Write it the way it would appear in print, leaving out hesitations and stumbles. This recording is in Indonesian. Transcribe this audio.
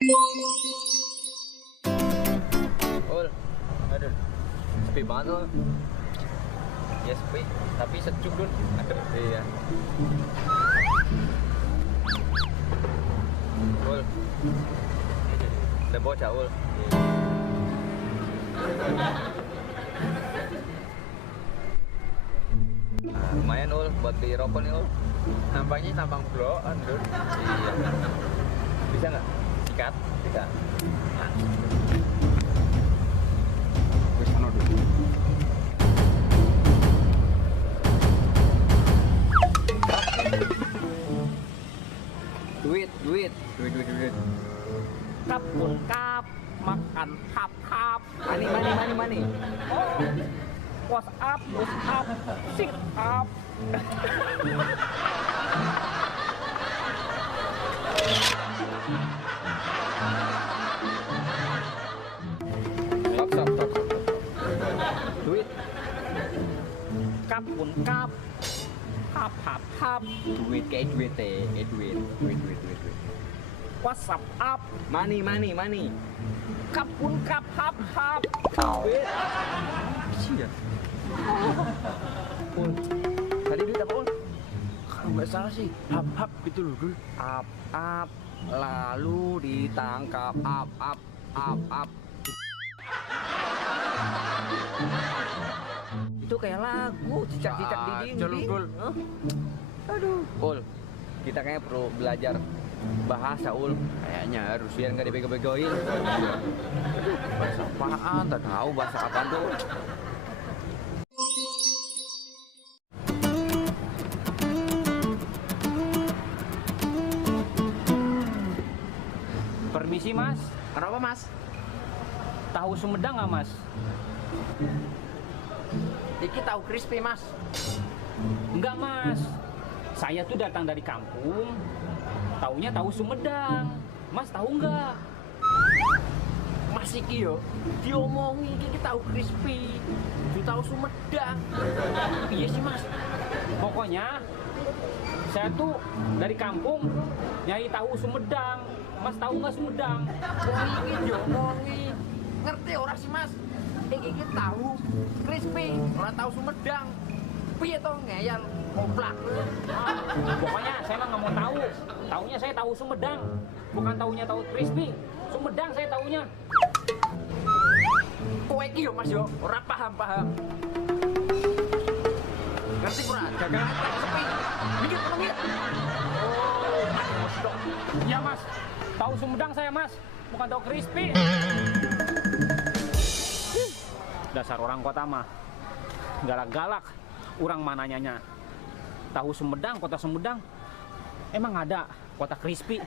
Ul, aduh, sepi banget loh. Ya sepi, tapi sejuk dulu. Aduh, iya. Ul, ada bocah Ul. Nah, lumayan Ul, buat beli rokok nih Ul. Nampaknya tampang blokan, Dun. Iya. Bisa nggak? Sikat? Bisa. Wis ono dulu. Duit. Kap pun kap, makan hap. Money. What's up, sit up. Stop. Duit. Kap pun kap, hap. Duit kayak duit. What's up, Money. kap pun kap, hap. Duit. Sia. Ul, tadi duit apa Ul? Kalau nggak salah sih, hap gitu loh, Dun. Up, lalu ditangkap up. Itu kayak lagu cicak-cicak di Aja lu, dinding. Dul. Hah? Aduh, Ul, kita kayaknya perlu belajar bahasa Ul. Kayaknya harus biar nggak dibego-begoin. Bahasa apaan? Tak tahu bahasa apa tuh. Permisi mas, Kenapa, Mas? tahu Sumedang nggak mas? Iki tahu crispy, Mas. Enggak mas, saya tuh datang dari kampung, taunya tahu Sumedang. Mas tahu nggak? Mas iki yo diomongi iki tahu crispy. Itu tahu Sumedang. Iya sih, Mas. Pokoknya saya tuh dari kampung nyari tahu Sumedang. Mas tahu nggak Sumedang? Wong iki diomongi. Ngerti ora sih, Mas? Iki tahu crispy, ora tahu Sumedang. Piye to ngeyel koplak. Pokoknya saya mah nggak mau tahu. Taunya saya tahu Sumedang, bukan taunya tahu crispy. Sumedang saya taunya. Kowe iki yo, Mas yo, ora paham. Ngerti ora? Dagangan sepi. Minggir, minggir. Iya mas, tahu Sumedang saya mas, bukan tahu crispy. Dasar orang kota mah galak-galak. Orang mana nanya tahu Sumedang, kota Sumedang. Emang ada kota crispy?